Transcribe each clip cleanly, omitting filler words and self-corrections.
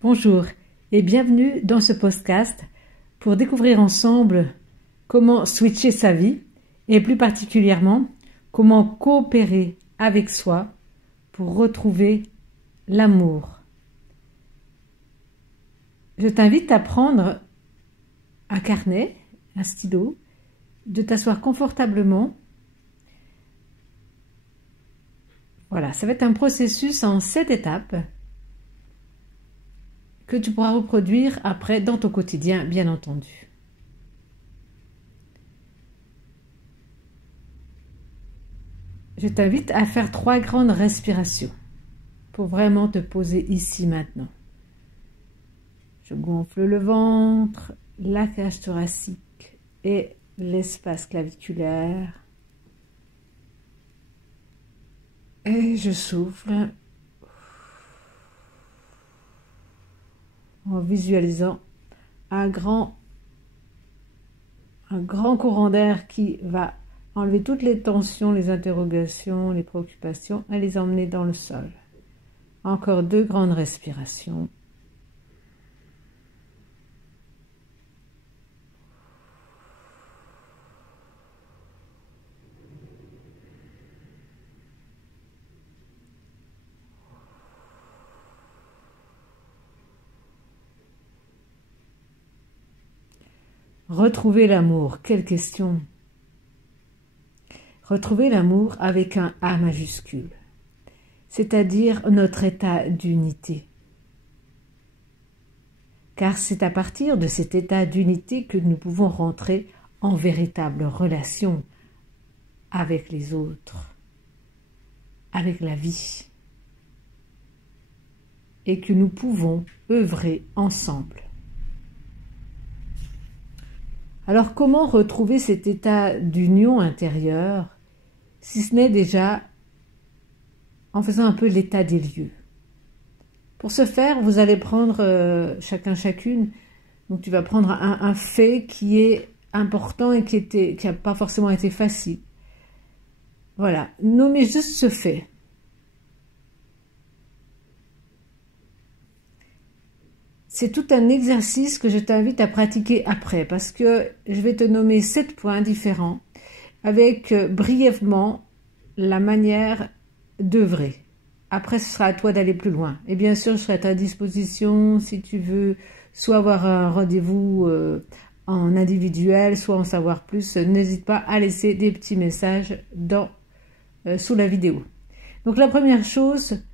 Bonjour et bienvenue dans ce podcast pour découvrir ensemble comment switcher sa vie et plus particulièrement comment coopérer avec soi pour retrouver l'amour. Je t'invite à prendre un carnet, un stylo, de t'asseoir confortablement. Voilà, ça va être un processus en 7 étapes que tu pourras reproduire après dans ton quotidien, bien entendu. Je t'invite à faire 3 grandes respirations pour vraiment te poser ici maintenant. Je gonfle le ventre, la cage thoracique et l'espace claviculaire. Et je souffle en visualisant un grand courant d'air qui va enlever toutes les tensions, les interrogations, les préoccupations et les emmener dans le sol. Encore 2 grandes respirations. Retrouver l'amour, quelle question! Retrouver l'amour avec un A majuscule, c'est-à-dire notre état d'unité. Car c'est à partir de cet état d'unité que nous pouvons rentrer en véritable relation avec les autres, avec la vie, et que nous pouvons œuvrer ensemble. Alors comment retrouver cet état d'union intérieure, si ce n'est déjà en faisant un peu l'état des lieux? Pour ce faire, vous allez prendre chacune, donc tu vas prendre un fait qui est important et qui n'a pas forcément été facile. Voilà, nommez juste ce fait. C'est tout un exercice que je t'invite à pratiquer après, parce que je vais te nommer 7 points différents avec brièvement la manière d'œuvrer. Après, ce sera à toi d'aller plus loin. Et bien sûr, je serai à ta disposition si tu veux soit avoir un rendez-vous en individuel, soit en savoir plus. N'hésite pas à laisser des petits messages sous la vidéo. Donc la première chose,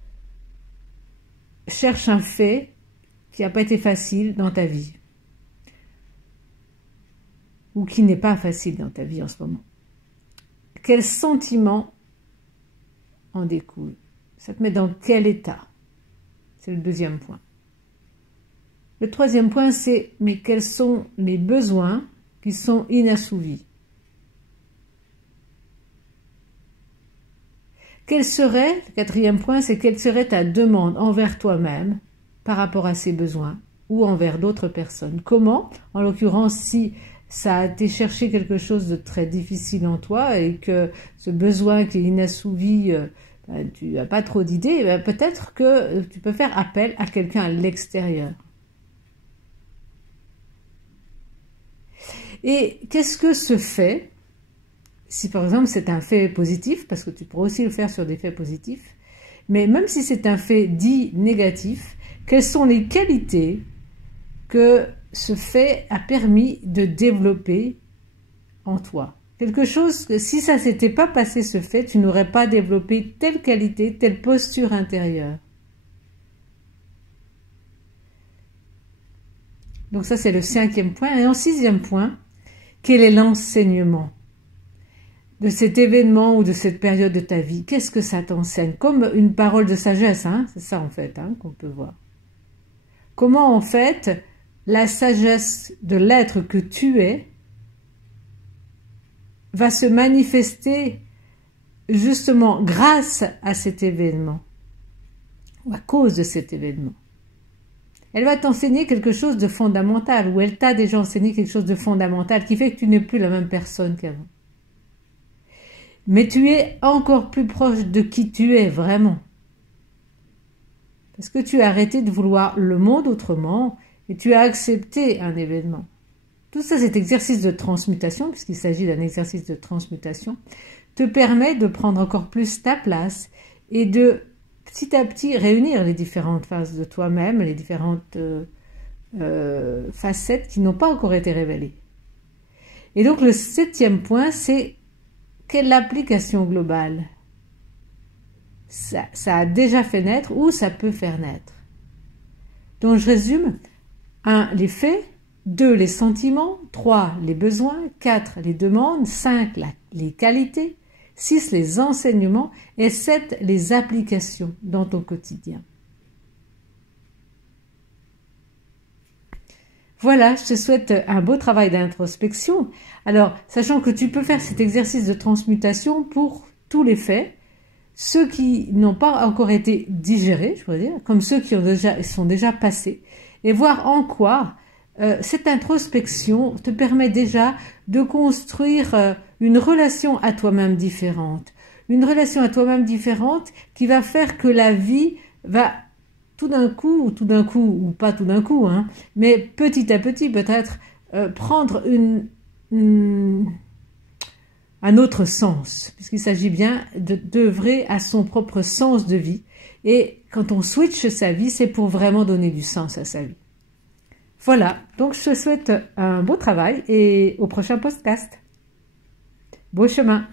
cherche un fait qui n'a pas été facile dans ta vie, ou qui n'est pas facile dans ta vie en ce moment. Quel sentiment en découle? Ça te met dans quel état? C'est le 2e point. Le 3e point, c'est mais quels sont les besoins qui sont inassouvis? Le 4e point, c'est quelle serait ta demande envers toi-même par rapport à ses besoins ou envers d'autres personnes. Comment, en l'occurrence, si ça a été chercher quelque chose de très difficile en toi et que ce besoin qui est inassouvi, tu n'as pas trop d'idées, peut-être que tu peux faire appel à quelqu'un à l'extérieur. Et qu'est-ce que ce fait, si par exemple c'est un fait positif, parce que tu pourrais aussi le faire sur des faits positifs, mais même si c'est un fait dit négatif, quelles sont les qualités que ce fait a permis de développer en toi? Quelque chose que si ça ne s'était pas passé ce fait, tu n'aurais pas développé telle qualité, telle posture intérieure. Donc ça c'est le 5e point. Et en 6e point, quel est l'enseignement de cet événement ou de cette période de ta vie? Qu'est-ce que ça t'enseigne? Comme une parole de sagesse, hein? C'est ça en fait qu'on peut voir. Comment en fait la sagesse de l'être que tu es va se manifester justement grâce à cet événement ou à cause de cet événement. Elle va t'enseigner quelque chose de fondamental ou elle t'a déjà enseigné quelque chose de fondamental qui fait que tu n'es plus la même personne qu'avant. Mais tu es encore plus proche de qui tu es vraiment. Parce que tu as arrêté de vouloir le monde autrement et tu as accepté un événement. Tout ça, cet exercice de transmutation, puisqu'il s'agit d'un exercice de transmutation, te permet de prendre encore plus ta place et de petit à petit réunir les différentes phases de toi-même, les différentes facettes qui n'ont pas encore été révélées. Et donc le 7e point, c'est quelle application globale ça a déjà fait naître ou ça peut faire naître. Donc je résume. 1. Les faits. 2. Les sentiments. 3. Les besoins. 4. Les demandes. 5. Les qualités. 6. Les enseignements. Et 7. Les applications dans ton quotidien. Voilà, je te souhaite un beau travail d'introspection. Alors, sachant que tu peux faire cet exercice de transmutation pour tous les faits, ceux qui n'ont pas encore été digérés, je pourrais dire, comme ceux qui sont déjà passés, et voir en quoi cette introspection te permet déjà de construire une relation à toi-même différente. Une relation à toi-même différente qui va faire que la vie va tout d'un coup, ou pas tout d'un coup, hein, mais petit à petit peut-être prendre un autre sens, puisqu'il s'agit bien d'œuvrer à son propre sens de vie. Et quand on switch sa vie, c'est pour vraiment donner du sens à sa vie. Voilà, donc je te souhaite un beau travail et au prochain podcast. Beau chemin!